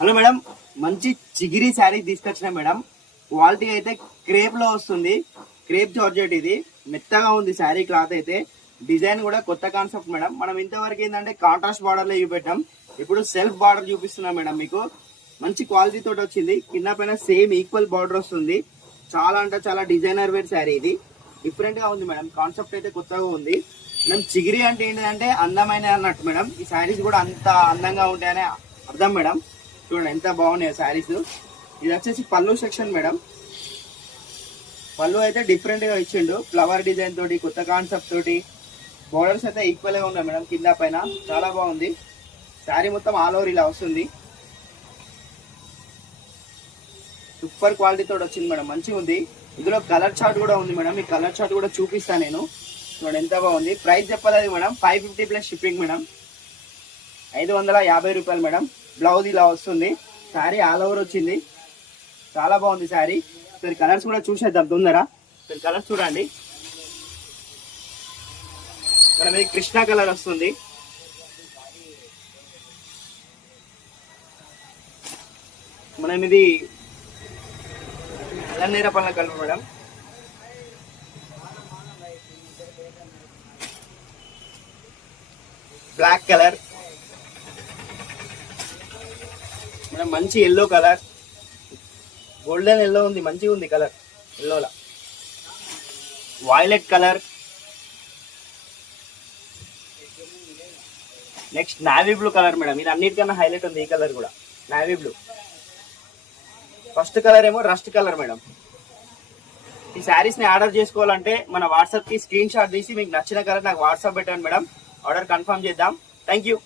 Hello madam, మంచి చిగిరి శారీ తీసుకొచ్చిన madam. Quality అయితే క్రేప్ లో వస్తుంది. క్రేప్ జార్జెట్ ఇది మెత్తగా ఉంది శారీ క్లాత్ అయితే. డిజైన్ కూడా కొత్త కాన్సెప్ట్ మేడం. మనం ఇంతవరకు ఏంటంటే కాంట్రాస్ట్ బార్డర్ లో చూపెట్టాం, ఇప్పుడు సెల్ఫ్ బార్డర్ చూపిస్తున్నాం మేడం. మీకు మంచి క్వాలిటీ తోటి వచ్చింది. కింద పైన సేమ్ ఈక్వల్ బార్డర్ వస్తుంది. చాలా అంటే చాలా డిజైనర్ వేర్ శారీ ఇది. డిఫరెంట్ గా ఉంది మేడం. కాన్సెప్ట్ అయితే కొత్తగా ఉంది మేడం. చిగిరి అంటే ఏంటంటే అందమైన అన్నట్టు మేడం. ఈ శారీస్ కూడా అంత అందంగా ఉంటాయనే అర్థం మేడం. చూడండి ఎంత బాగున్నాయి శారీస్. ఇది వచ్చేసి పళ్ళు సెక్షన్ మేడం. పళ్ళు అయితే డిఫరెంట్ గా ఇచ్చిండు, ఫ్లవర్ డిజైన్ తోటి, కొత్త కాన్సెప్ట్ తోటి. బోర్డర్స్ అయితే ఈక్వల్ గా ఉన్నాయి మేడం, కింద పైన చాలా బాగుంది. శారీ మొత్తం ఆల్ ఓవర్ ఇలా వస్తుంది. సూపర్ క్వాలిటీ తోటి వచ్చింది మేడం, మంచిగా ఉంది. ఇందులో కలర్ చార్ట్ కూడా ఉంది మేడం. ఈ కలర్ చార్ట్ కూడా చూపిస్తాను నేను. చూడండి ఎంత బాగుంది. ప్రైస్ చెప్పలేదు మేడం, 550 ప్లస్ షిప్పింగ్ మేడం. 550 రూపాయలు మేడం. బ్లౌజ్ ఇలా వస్తుంది. శారీ ఆల్ ఓవర్ వచ్చింది, చాలా బాగుంది శారీ. సరే కలర్స్ కూడా చూసేద్దాం తొందర. సరే కలర్స్ చూడండి మేడం. ఇది కృష్ణ కలర్ వస్తుంది. మనం ఇది అల్లనేర పళ్ళ colour madam. Black colour madam. మంచి ఎల్లో కలర్, గోల్డెన్ ఎల్లో ఉంది, మంచిగా ఉంది కలర్. ఎల్లోలా violet colour. Next navy blue colour madam. ఇది అన్నిటికన్నా హైలైట్ ఉంది ఈ కలర్ కూడా, నావీ బ్లూ. ఫస్ట్ కలర్ ఏమో రస్ట్ కలర్ మేడం. ఈ శారీస్ ని ఆర్డర్ చేసుకోవాలంటే మన వాట్సాప్ కి స్క్రీన్ షాట్ తీసి మీకు నచ్చిన కలర్ నాకు వాట్సాప్ పెట్టండి మేడం. ఆర్డర్ కన్ఫర్మ్ చేద్దాం. Thank you.